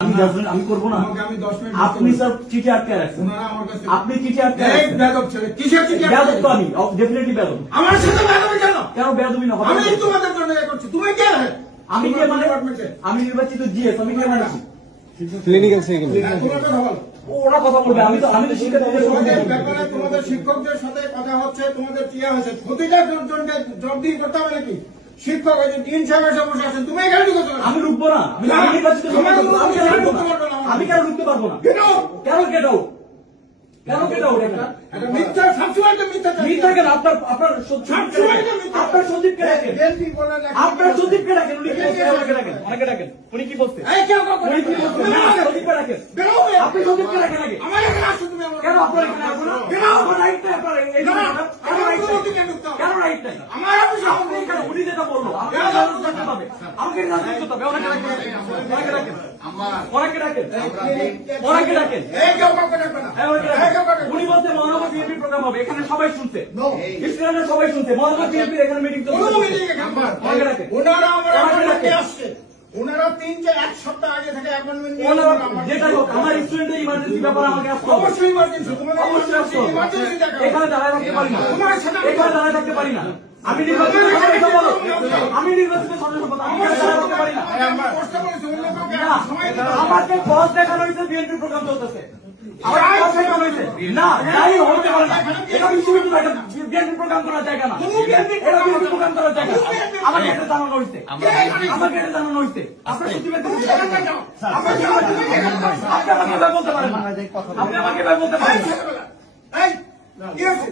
আমি করবো না। আপনি স্যার চিঠি আটকে রাখছেন, আপনি চিঠি আটকে বেয়াদব তো আমি ডেফিনেটলি বেয়াদব। আমার সাথে বেয়াদবি কেন? কেন বেয়াদবি না? আমি তোমাদের জন্য এ করছি, তুমি কে? আমি কে মানে? আমি নির্বাচিত জিএস, আমি কে মানছি? ক্লিনিক্যাল সেকেন্ড তোমার কথা বল। ওরা কথা বলবে, আমি তো শিক্ষার্থীদের সঙ্গে তোমাদের ব্যাপারে তোমাদের শিক্ষকদের সাথে কথা হচ্ছে, তোমাদের কি হয়েছে প্রতিটা জনকে জবাবদিহি করতে হবে নাকি? শিক্ষক আছে, তিন সাহেব এসে বসে আছেন, তুমি এখানে ঢুকতে পারো? আমি ঢুকবো না। আমি নির্বাচিত আমি কেন ঢুকতে পারবো না? কেন? কেন কেটাও কেন কেটাও এটা মিথ্যা, সবসময় তো মিথ্যা থাকে। মিথ্যা কেন? আপনার সচিবকে ডাকেন, বিএনপি বলে না, আপনার সচিবকে ডাকেন, উনি কি বলছে? ওনাকে ডাকেন, ওনাকে ডাকেন, উনি কি বলছে? এই কেউ উনি কি বলছে? না, সচিবকে ডাকেন, বেরো আপনি সচিবকে ডাকেন আগে। আমার এখানে আসো তুমি। কেন আপনার এখানে আসবেন না? কেন? আমার রাইট নাই আপনার এই কেন? কেন রাইট নাই? কেন রাইট নাই? আমার অফিসে আপনি কেন? উনি যেটা বললো আমাকে রাজনীতি করতে হবে, আমাকে রাজনীতি করতে হবে। ওনাকে ডাকেন, ওনাকে ডাকেন, ওনাকে ডাকেন, ওনাকে ডাকেন। এই কেউ কাউকে ডাকবে না। উনি বলছে মহানগর বিএনপি প্রোগ্রাম হবে, এখানে সবাই শুনছে, স্টুডেন্টরা সবাই শুনছে, মহানগর বিএনপির এখানে মিটিং চলছে। ওনাকে ডাকেন, ওনারা আমার ওনাকে অ্যাপয়েন্টমেন্টে ডাকেন। আসছে। ওনারা 3-1 সপ্তাহ আগে থেকে অ্যাপয়েন্টমেন্ট নিয়ে ওনারা আমার যেটাই হোক, আমার স্টুডেন্টের ইমার্জেন্সি ব্যাপারে আমাকে আসতে হবে। অবশ্যই ইমার্জেন্সি, তোমাদের অবশ্যই আসতে হবে। ইমার্জেন্সি দেখা। এখানে দাঁড়ায় থাকতে পারি না, তোমার সাথে আমি এখানে দাঁড়ায় থাকতে পারি না। আমি নির্বাচিত সদস্য বলো, আমি নির্বাচিত সদস্য বলো, আমি এখানে দাঁড়ায় থাকতে পারি না। আমার কষ্ট করেছে, অন্য কাউকে না, সময় দিতে হবে। আমাকে বস দেখানো হয়েছে, বিএনপি প্রোগ্রাম চলতেছে। আমাকে বস দেখানো হয়েছে। না, তাই হতে পারে না। এটা বিশ্ববিদ্যালয়, এটা বিএনপি প্রোগ্রাম করার জায়গা না। এটা বিএনপি প্রোগ্রাম করার জায়গা। আমাকে এটা জানানো হয়েছে, আমাকে এটা জানানো হয়েছে। আপনার সচিবের কাছে আপনি আমাকে এভাবে বলতে পারেন না। আপনি আমাকে এভাবে বলতে পারেন না। এই, কি হয়েছে?